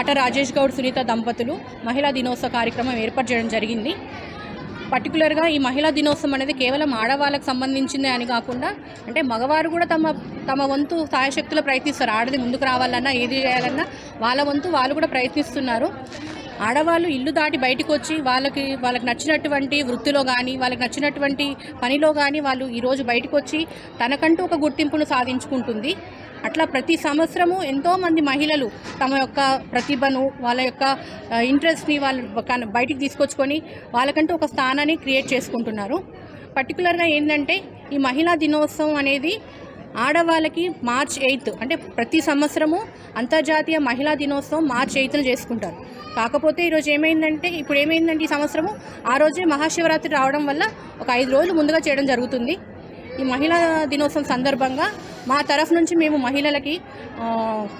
కట్ట రాజేష్ గౌడ్ సునీత దంపతులు మహిళా దినోత్సవ కార్యక్రమం ఏర్పాటు చేయడం జరిగింది. పర్టికులర్గా ఈ మహిళా దినోత్సవం అనేది కేవలం ఆడవాళ్ళకు సంబంధించిందే అని కాకుండా అంటే మగవారు కూడా తమ తమ వంతు సాయశక్తులు ప్రయత్నిస్తారు. ఆడది ముందుకు రావాలన్నా ఏది చేయాలన్నా వాళ్ళ వంతు వాళ్ళు కూడా ప్రయత్నిస్తున్నారు. ఆడవాళ్ళు ఇల్లు దాటి బయటకు వచ్చి వాళ్ళకి వాళ్ళకి నచ్చినటువంటి వృత్తిలో కానీ వాళ్ళకి నచ్చినటువంటి పనిలో కానీ వాళ్ళు ఈరోజు బయటకు వచ్చి తనకంటూ ఒక గుర్తింపును సాధించుకుంటుంది. అట్లా ప్రతి సంవత్సరము ఎంతోమంది మహిళలు తమ యొక్క ప్రతిభను వాళ్ళ యొక్క ఇంట్రెస్ట్ని వాళ్ళు బయటికి తీసుకొచ్చుకొని వాళ్ళకంటూ ఒక స్థానాన్ని క్రియేట్ చేసుకుంటున్నారు. పర్టికులర్గా ఏంటంటే ఈ మహిళా దినోత్సవం అనేది ఆడవాళ్ళకి మార్చ్ ఎయిత్ అంటే ప్రతి సంవత్సరము అంతర్జాతీయ మహిళా దినోత్సవం మార్చ్ ఎయిత్ను చేసుకుంటారు. కాకపోతే ఈరోజు ఏమైందంటే ఇప్పుడు ఏమైందంటే ఈ సంవత్సరము ఆ రోజే మహాశివరాత్రి రావడం వల్ల ఒక ఐదు రోజులు ముందుగా చేయడం జరుగుతుంది. ఈ మహిళా దినోత్సవం సందర్భంగా మా తరఫు నుంచి మేము మహిళలకి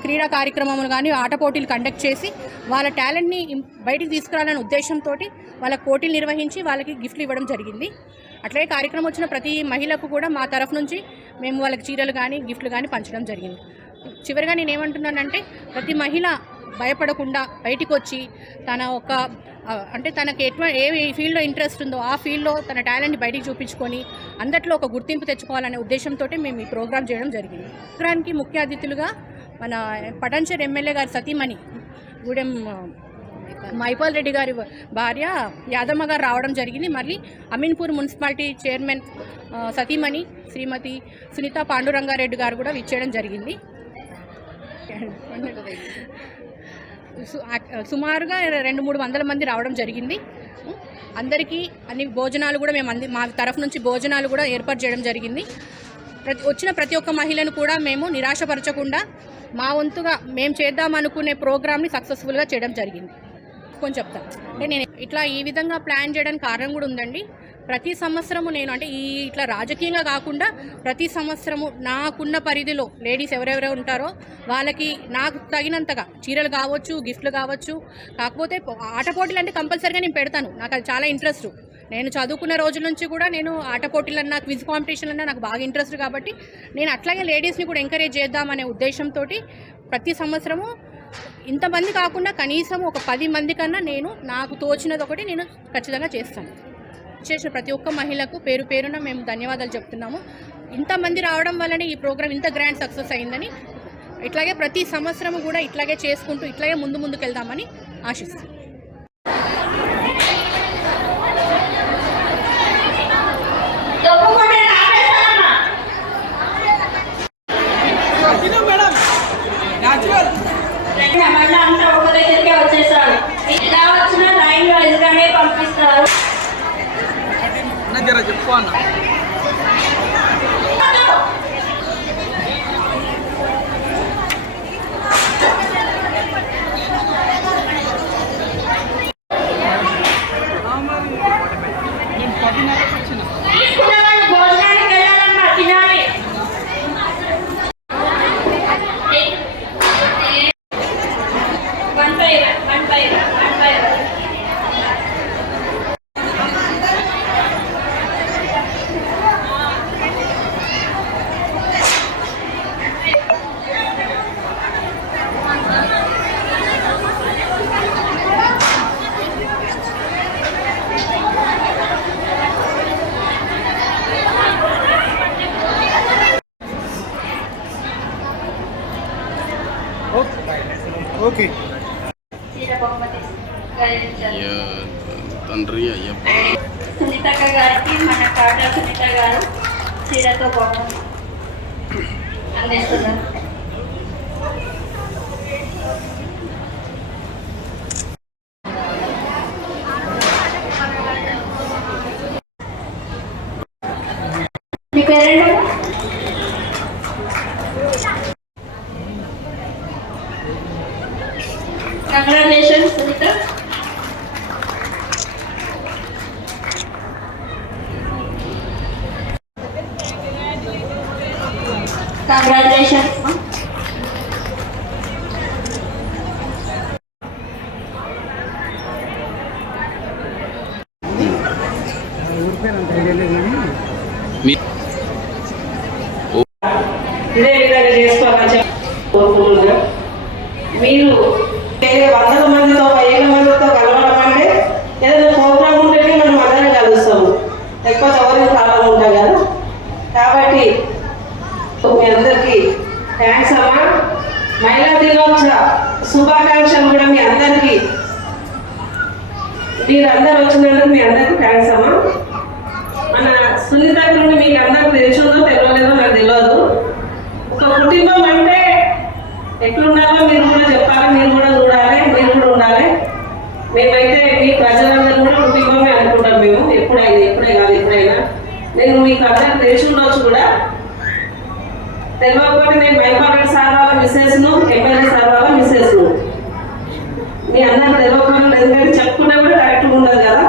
క్రీడా కార్యక్రమములు కానీ ఆట పోటీలు కండక్ట్ చేసి వాళ్ళ టాలెంట్ని బయటికి తీసుకురావాలనే ఉద్దేశంతో వాళ్ళ పోటీలు నిర్వహించి వాళ్ళకి గిఫ్ట్లు ఇవ్వడం జరిగింది. అట్లే కార్యక్రమం వచ్చిన ప్రతి మహిళకు కూడా మా తరఫు నుంచి మేము వాళ్ళకి చీరలు కానీ గిఫ్ట్లు కానీ పంచడం జరిగింది. చివరిగా నేను ఏమంటున్నానంటే ప్రతి మహిళ భయపడకుండా బయటికి వచ్చి తన ఒక అంటే తనకి ఎట్లా ఏ ఫీల్డ్లో ఇంట్రెస్ట్ ఉందో ఆ ఫీల్డ్లో తన టాలెంట్ని బయటికి చూపించుకొని అందట్లో ఒక గుర్తింపు తెచ్చుకోవాలనే ఉద్దేశంతో మేము ఈ ప్రోగ్రామ్ చేయడం జరిగింది. ప్రోగ్రామ్కి ముఖ్య అతిథులుగా మన పటంచర్ ఎమ్మెల్యే గారి సతీమణి గూడెం మైపాల్ రెడ్డి గారి భార్య యాదమ్మ గారు రావడం జరిగింది. మళ్ళీ అమీన్పూర్ మున్సిపాలిటీ చైర్మన్ సతీమణి శ్రీమతి సునీత పాండురంగారెడ్డి గారు కూడా విచ్చేయడం జరిగింది. సుమారుగా రెండు మూడు వందల మంది రావడం జరిగింది. అందరికీ అన్ని భోజనాలు కూడా మేము అంది మా తరఫు నుంచి భోజనాలు కూడా ఏర్పాటు చేయడం జరిగింది. ప్రతి వచ్చిన ప్రతి ఒక్క మహిళను కూడా మేము నిరాశపరచకుండా మా వంతుగా మేము చేద్దాం అనుకునే ప్రోగ్రామ్ని సక్సెస్ఫుల్గా చేయడం జరిగింది. కొంచెం చెప్తాను అంటే నేను ఇట్లా ఈ విధంగా ప్లాన్ చేయడానికి కారణం కూడా ఉందండి. ప్రతి సంవత్సరము నేను అంటే ఈ ఇట్లా రాజకీయంగా కాకుండా ప్రతి సంవత్సరము నాకున్న పరిధిలో లేడీస్ ఎవరెవరు ఉంటారో వాళ్ళకి నాకు తగినంతగా చీరలు కావచ్చు గిఫ్ట్లు కావచ్చు. కాకపోతే ఆట పోటీలు అంటే కంపల్సరీగా నేను పెడతాను. నాకు అది చాలా ఇంట్రెస్ట్. నేను చదువుకున్న రోజుల నుంచి కూడా నేను ఆట పోటీలన్నా క్విజ్ కాంపిటీషన్ అన్నా నాకు బాగా ఇంట్రెస్ట్ కాబట్టి నేను అట్లాగే లేడీస్ని కూడా ఎంకరేజ్ చేద్దామనే ఉద్దేశంతో ప్రతి సంవత్సరము ఇంతమంది కాకుండా కనీసం ఒక పది మంది కన్నా నేను నాకు తోచినది ఒకటి నేను ఖచ్చితంగా చేస్తాను. చేసిన ప్రతి ఒక్క మహిళకు పేరు పేరున మేము ధన్యవాదాలు చెప్తున్నాము. ఇంతమంది రావడం వల్లనే ఈ ప్రోగ్రామ్ ఇంత గ్రాండ్ సక్సెస్ అయిందని ఇట్లాగే ప్రతి సంవత్సరము కూడా ఇట్లాగే చేసుకుంటూ ఇట్లాగే ముందు ముందుకు వెళ్దామని ఆశిస్తున్నాను ఓకే తండ్రి అయ్యప్ప. సునీతక్క గారికి మన కాటా సునీత గారు చీరతో బహుమతి అందిస్తున్నారు మీ పేరేంటమ్మా కంగ్రాచులేషన్స్ సునీత కంగ్రాచులేషన్స్ ఇదే విధంగా చేసుకోవాలని చెప్పి మీరు వేరే వందల మందితో వేల మందితో కలవడం అంటే ఏదైనా ప్రోగ్రామ్ ఉంటేనే మనం అందరం కలుస్తాము లేకపోతే ఎవరికి ప్రాబ్లం ఉంటాం కదా కాబట్టి మీ అందరికీ థ్యాంక్స్ అమ్మా మహిళా దినోత్సవ శుభాకాంక్షలు కూడా మీ అందరికీ. మీరందరూ వచ్చినందుకు మీ అందరికీ థ్యాంక్స్ అమ్మా. మన సునీత గురించి మీకు అందరికి తెలుసుందో తెలియలేదో నాకు తెలియదు. ఒక కుటుంబం అంటే ఎట్లుండాలో మీరు కూడా చెప్పాలి మీరు కూడా చూడాలి మీరు కూడా ఉండాలి. మేమైతే మీ ప్రజలందరూ కూడా కుటుంబమే అనుకుంటాం మేము. ఎప్పుడైనా ఎప్పుడే కాదు ఎప్పుడైనా. నేను మీకు అందరికి తెలిసి ఉండొచ్చు కూడా. తెలియకపోతే నేను మైపారెడ్డి సార్ వాళ్ళ మిస్సెస్ను ఎమ్మెల్యే సార్ వాళ్ళ మిస్సెస్ను మీ అందరికి తెలియకపోతే ఎందుకంటే చెప్పుకుంటే కూడా కరెక్ట్గా ఉండదు కదా.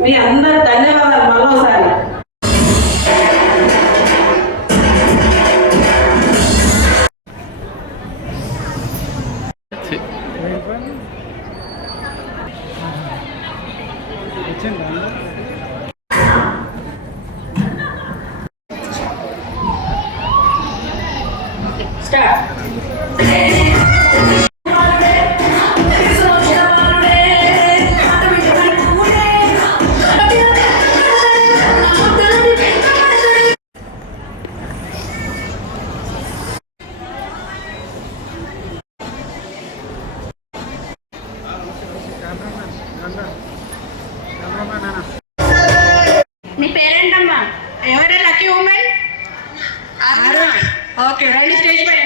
మీ అందరు ధన్యవాదాలు మరోసారి. స్టార్ట్ నీ పేరేంటమ్మా? ఎవరే? లక్కీ ఉమెన్ ఓకే రండి స్టేజ్ పై